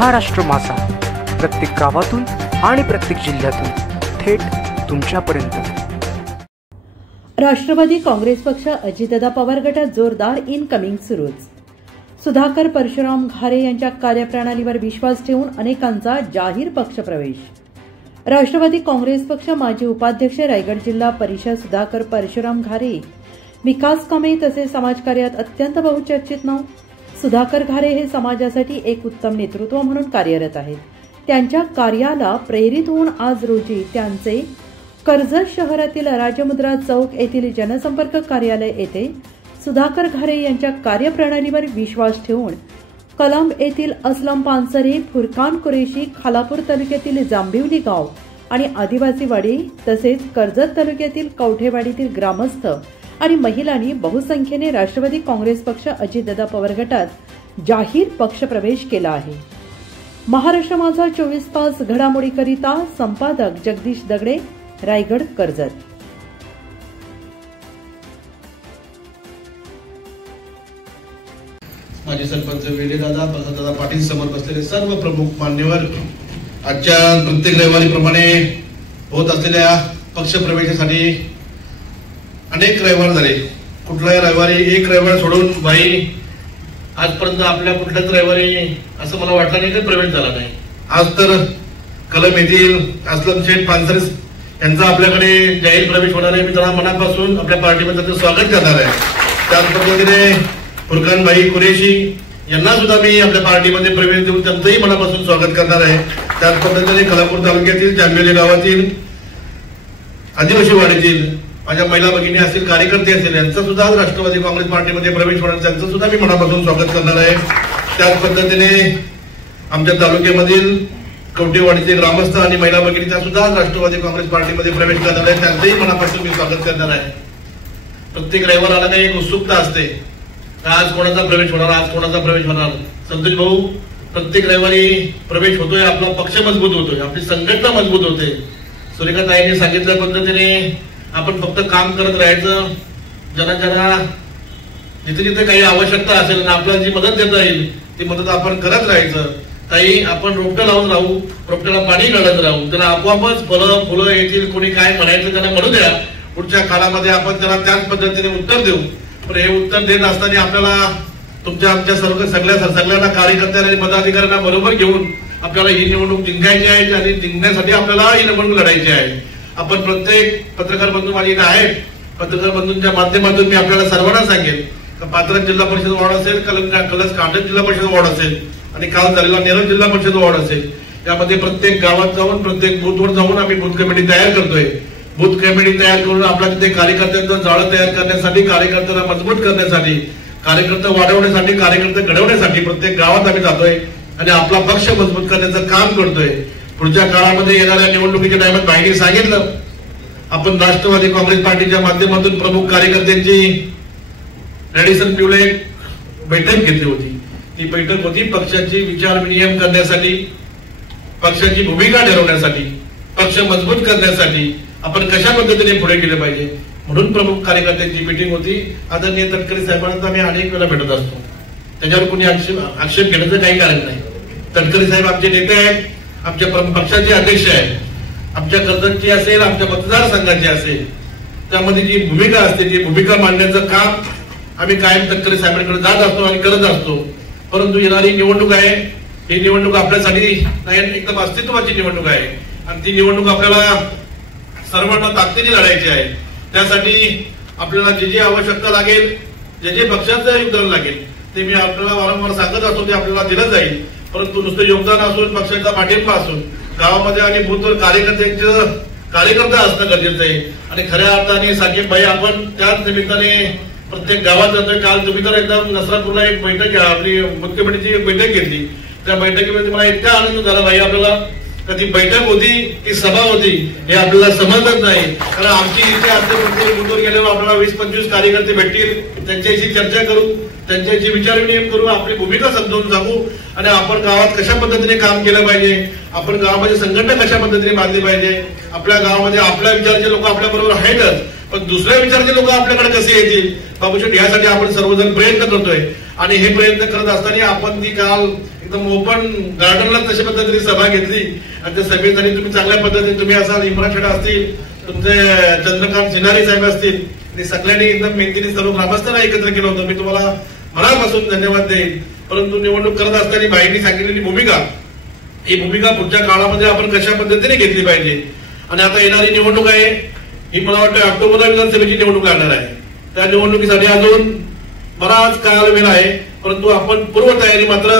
महाराष्ट्र माझा, प्रत्येक गावातून आणि प्रत्येक जिल्ह्यातून थेट तुमच्यापर्यंत। राष्ट्रवादी काँग्रेस पक्ष अजितदादा पवार गटात जोरदार इनकमिंग सुरूच। सुधाकर परशुराम घारे यांच्या कार्यप्रणालीवर विश्वास ठेवून अनेकांचा जाहीर पक्षप्रवेश। राष्ट्रवादी काँग्रेस पक्ष माजी उपाध्यक्ष रायगड जिल्हा परिषद सुधाकर परशुराम घारे विकास कामे तसेच समाजकार्यात अत्यंत बहुचर्चित नाव। सुधाकर घारे हे समाजासाठी एक उत्तम नेतृत्व म्हणून कार्यरत आहेत। त्यांच्या कार्याला प्रेरित होऊन आज रोजी त्यांचे कर्जत शहरातील राजमुद्रा चौक येथील जनसंपर्क कार्यालय येथे सुधाकर घारे यांच्या कार्यप्रणालीवर विश्वास ठेवून कलंब येथील असलम पानसरे, फुरकान कुरेशी, खालापूर तालुक्यातील जांभिवली गाव आणि आदिवासीवाडी तसेच कर्जत तालुक्यातील कवठेवाडीतील ग्रामस्थ आणि महिलांनी बहुसंख्येने राष्ट्रवादी काँग्रेस पक्ष अजितदादा पवार गटात जाहीर पक्षप्रवेश केला आहे। महाराष्ट्र माझा 24 तास घडामोडीकरिता संपादक जगदीश दगडे, रायगड, कर्जत। माजी सरपंच वेलेदादा, प्रसाददादा पाटील समोर बसलेले सर्व प्रमुख मान्यवर, आजच्या प्रत्येक रविवारीप्रमाणे होत असलेल्या पक्षप्रवेशासाठी अनेक रविवार झाले। कुठलाही रविवारी एक रविवार सोडून बाई आजपर्यंत आपल्या कुठल्याच रविवारी असं मला वाटलं नाही की प्रवेश झाला नाही। आज तर कलम येथील असलम शेठ पानसरे यांचा आपल्याकडे जाहीर प्रवेश होणार आहे। मी त्यांना मनापासून आपल्या पार्टीमध्ये त्यांचं स्वागत करणार आहे। त्याच पद्धतीने फुरकानबाई कुरेशी यांना सुद्धा मी आपल्या पार्टीमध्ये प्रवेश देऊन त्यांचंही मनापासून स्वागत करणार आहे। त्याच पद्धतीने खालापूर तालुक्यातील जांभिवली गावातील आदिवासी वाडीतील माझ्या महिला भगिनी असतील, कार्यकर्ते असतील, यांचा सुद्धा राष्ट्रवादी काँग्रेस पार्टीमध्ये प्रवेश होणार, त्यांचं सुद्धा मी मनापासून स्वागत करणार आहे। त्याच पद्धतीने आमच्या तालुक्यामधील कवठेवाडीचे ग्रामस्थ आणि महिला भगिनीचा सुद्धा राष्ट्रवादी काँग्रेस पार्टीमध्ये प्रवेश करणार आहे, त्यांचंही मनापासून मी स्वागत करणार आहे। प्रत्येक रविवार आला काही एक उत्सुकता असते, आज कोणाचा प्रवेश होणार, आज कोणाचा प्रवेश होणार। संतोष भाऊ, प्रत्येक रविवारी प्रवेश होतोय, आपला पक्ष मजबूत होतोय, आपली संघटना मजबूत होते। सुरेखाताईंनी सांगितल्या पद्धतीने आपण फक्त काम करत राहायचं, ज्यांना जिथे जिथे काही आवश्यकता असेल ना आपल्याला जी मदत देता येईल ती मदत आपण करत राहायचं। ताई, आपण रोपटं लावून राहू, रोपट्याला पाणी घालत राहू, त्यांना आपोआपच फळं फुलं येतील। कोणी काय म्हणायचं त्यांना म्हणू द्या, पुढच्या काळामध्ये आपण त्यांना त्याच पद्धतीने उत्तर देऊ। पण हे उत्तर देत असताना आपल्याला आमच्या सगळ्यांना कार्यकर्त्यांना आणि पदाधिकाऱ्यांना बरोबर घेऊन आपल्याला ही निवडणूक जिंकायची आहे आणि जिंकण्यासाठी आपल्याला ही निवडणूक लढायची आहे। आपण प्रत्येक पत्रकार बंधू माझी इथे आहेत, पत्रकार बंधूंच्या माध्यमातून मी आपल्याला सर्वांना सांगेन, पात्रक जिल्हा परिषद वॉर्ड असेल, कलस कांडत जिल्हा परिषद वॉर्ड असेल आणि काल झालेला नेरळ जिल्हा परिषद वॉर्ड असेल, यामध्ये प्रत्येक गावात जाऊन प्रत्येक बूथवर जाऊन आम्ही बूथ कमिटी तयार करतोय। बूथ कमिटी तयार करून आपल्या तिथे कार्यकर्त्यांचं जाळं तयार करण्यासाठी, कार्यकर्त्यांना मजबूत करण्यासाठी, कार्यकर्ते वाढवण्यासाठी, कार्यकर्ते घडवण्यासाठी प्रत्येक गावात आम्ही जातोय आणि आपला पक्ष मजबूत करण्याचं काम करतोय। पुढच्या काळामध्ये येणाऱ्या निवडणुकीच्या टाइमात बाईंनी सांगितलं, आपण राष्ट्रवादी काँग्रेस पार्टीच्या माध्यमातून प्रमुख कार्यकर्त्यांची रेडिसन ब्युरो एक बैठक घेतली होती। ती बैठक होती पक्षाची विचार विनिमय करण्यासाठी, पक्षाची भूमिका ठरवण्यासाठी, पक्ष मजबूत करण्यासाठी आपण कशा पद्धतीने पुढे गेले पाहिजे म्हणून प्रमुख कार्यकर्त्यांची मीटिंग होती। आदरणीय तटकरे साहेबांना आम्ही अनेक वेळा भेटत असतो, त्याच्यावर कोणी आक्षेप घेण्याचं काही कारण नाही। तटकरे साहेब आमचे नेते आहेत, आमच्या पक्षाचे अध्यक्ष आहेत, आमच्या कर्जतची असेल, आमच्या मतदारसंघाची असेल, त्यामध्ये जी भूमिका असते ती भूमिका मांडण्याचं काम आम्ही कायम तटकरे साहेबांकडे जात असतो आणि करत असतो। परंतु येणारी निवडणूक आहे, ही निवडणूक आपल्यासाठी नाही एकदम अस्तित्वाची निवडणूक आहे आणि ती निवडणूक आपल्याला सर्वांना ताकदीने लढायची आहे। त्यासाठी आपल्याला जे जे आवश्यकता लागेल, जे जे पक्षाचं योगदान लागेल ते मी आपल्याला वारंवार सांगत असतो, ते आपल्याला दिलं जाईल। परंतु नुसतं योगदान असून, पक्षाचा पाठिंबा असून, गावामध्ये आणि बूथवर कार्यकर्ता असणं गरजेचं आहे। आणि खऱ्या अर्थाने साकेब भाई, आपण त्याच निमित्ताने प्रत्येक गावात जातोय। काल तुम्ही तर एकदम नसरापूरला एक बैठक, आपली बूथ कमिटीची एक बैठक घेतली, त्या बैठकीमध्ये मला इतका आनंद झाला भाई, आपल्याला कधी बैठक होती की सभा होती हे आपल्याला समजत नाही। कारण आमची इथे असते प्रत्येक बूथवर गेल्यावर आपल्याला 20-25 कार्यकर्ते भेटतील, त्यांच्याशी चर्चा करू, त्यांच्याशी विचार विनिमय करू, आपली भूमिका समजावून सांगू आणि आपण गावात कशा पद्धतीने काम केलं पाहिजे, आपण गावामध्ये संघटना कशा पद्धतीने बांधली पाहिजे, आपल्या गावामध्ये आपल्या विचाराचे लोक आपल्या बरोबर आहेतच, पण दुसऱ्या विचाराचे लोक आपल्याकडे कसे येतील बाबूशेठ, यासाठी आपण सर्वजण प्रयत्न करतोय। आणि हे प्रयत्न करत असताना आपण ती काल एकदम ओपन गार्डनला तशा पद्धतीने सभा घेतली आणि त्या सभेसाठी तुम्ही चांगल्या पद्धतीने तुम्ही असाल, इम्रान शेठ असतील, तुमचे चंद्रकांत सिन्हारी साहेब असतील, ते सगळ्यांनी एकदम मेहनतीने सर्व ग्रामस्थांना एकत्र केलं होतं. मी तुम्हाला मनापासून धन्यवाद देईन. परंतु निवडणूक करत असताना बाईंनी सांगितलेली भूमिका, ही भूमिका पुढच्या काळामध्ये आपण कशा पद्धतीने घेतली पाहिजे. आणि आता येणारी निवडणूक आहे, ही मला वाटतं ऑक्टोबरला विधानसभेची निवडणूक लागणार आहे. त्या निवडणुकीसाठी अजून बराच काळ वेळ आहे, परंतु आपण पूर्वतयारी मात्र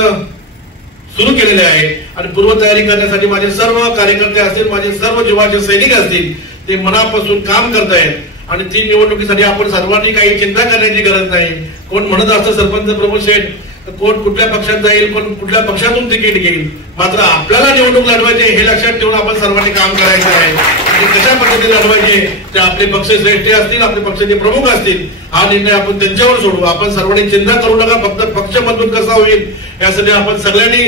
सुरू केलेली आहे. आणि पूर्वतयारी करण्यासाठी माझे सर्व कार्यकर्ते असतील, माझे सर्व जीवाचे सैनिक असतील, ते मनापासून काम करत आहेत. आणि ती निवडणुकीसाठी आपण सर्वांनी काही चिंता करण्याची गरज नाही. कोण म्हणत असतं सरपंच प्रमोद शेठ, कोण कुठल्या पक्षात जाईल, कोण कुठल्या पक्षातून तिकीट घेईल, मात्र आपल्याला निवडणूक लढवायचे हे लक्षात ठेवून आपण सर्वांनी काम करायचं आहे. कशा पद्धतीने लढवायचे ते आपले पक्षश्रेष्ठी असतील, आपले पक्षाचे प्रमुख असतील, हा निर्णय आपण त्यांच्यावर सोडू. आपण सर्वांनी चिंता करू नका, फक्त पक्ष मजबूत कसा होईल यासाठी आपण सगळ्यांनी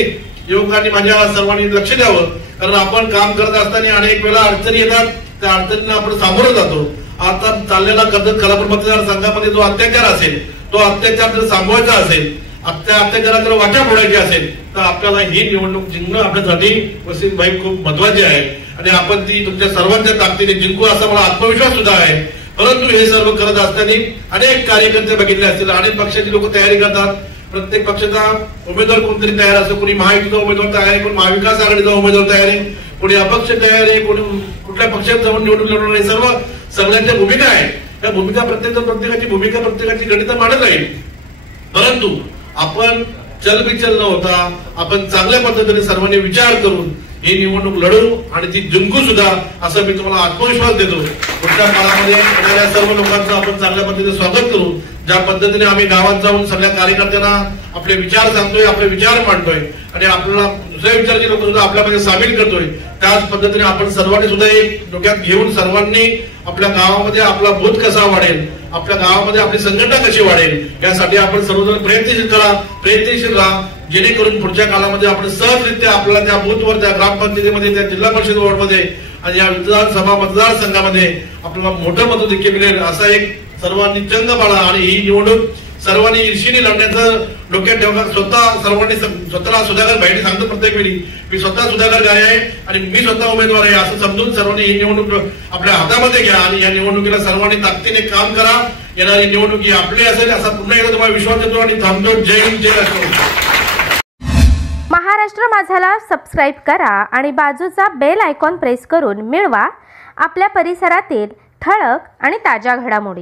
युवकांनी माझ्या सर्वांनी लक्ष द्यावं. कारण आपण काम करत असताना अनेक वेळा अडचणी येतात, त्या अडचणींना आपण सामोरं जातो. आता चाललेला कर्जत खालापूर मतदारसंघामध्ये जो अत्याचार असेल, तो अत्याचार जर थांबवायचा असेल, त्या अत्याचाराला जर वाचा फोडायची असेल, तर आपल्याला ही निवडणूक जिंकणं आपल्यासाठी वसीम भाई खूप महत्वाचे आहे. आणि आपण ती तुमच्या सर्वांच्या ताकदीने जिंकू असा मला आत्मविश्वास सुद्धा आहे. परंतु हे सर्व करत असताना अनेक कार्यकर्ते बघितले असतील, अनेक पक्षाची लोक तयारी करतात. प्रत्येक पक्षाचा उमेदवार कोणतरी तयार असतो, कोणी महायुतीचा उमेदवार तयार आहे, कोणी महाविकास आघाडीचा उमेदवार तयार आहे, कोणी अपक्ष तयार आहे, कोणी कुठल्या पक्षात जाऊन निवडून लढवणार आहे. सगळ्यांच्या भूमिका आहे. त्या भूमिका प्रत्येकाची भूमिका प्रत्येकाची गणित मांडत राहील. परंतु आपण चलबिचल न होता आपण चांगल्या पद्धतीने सर्वांनी विचार करून ही निवडणूक लढू आणि ती जिंकू सुद्धा, असं मी तुम्हाला आत्मविश्वास देतो. पुढच्या काळामध्ये येणाऱ्या सर्व लोकांचं आपण चांगल्या पद्धतीने स्वागत करू. ज्या पद्धतीने आम्ही गावात जाऊन सगळ्या कार्यकर्त्यांना आपले विचार सांगतोय, आपले विचार मांडतोय आणि आपल्याला दुसऱ्या विचाराचे लोक सुद्धा आपल्यामध्ये सामील करतोय, त्याच पद्धतीने आपण सर्वांनी सुद्धा एक डोक्यात घेऊन सर्वांनी आपल्या गावामध्ये आपला बूथ कसा वाढेल, आपल्या गावामध्ये आपली संघटना कशी वाढेल, यासाठी आपण सर्वजण प्रयत्नशील राहा. जेणेकरून पुढच्या काळामध्ये आपण सहजरित्या आपल्याला त्या बूथवर, त्या ग्रामपंचायतीमध्ये, त्या जिल्हा परिषद वॉर्डमध्ये आणि या विधानसभा मतदारसंघामध्ये आपल्याला मोठं मत देखील मिळेल. असा एक सर्वांनी चंग बाळा आणि ही निवडणूक सर्वांनी ईर्षेने लढण्याचं डोक्यात ठेवा. सर्वांनी स्वतःला सुधाकर भाईने सांगतो प्रत्येक वेळी, मी स्वतः सुधाकर गाय आहे आणि मी स्वतः उमेदवार आहे असं समजून सर्वांनी ही निवडणूक आपल्या हातामध्ये घ्या आणि या निवडणुकीला सर्वांनी ताकदीने काम करा. येणारी निवडणूक ही आपली असेल असा पुन्हा एकदा तुम्हाला विश्वास देतो आणि थांबतो. जय हिंद, जय राष्ट्र. महाराष्ट्र माझाला सबस्क्राईब करा आणि बाजूचा बेल आयकॉन प्रेस करून मिळवा आपल्या परिसरातील ठळक आणि ताज्या घडामोडी.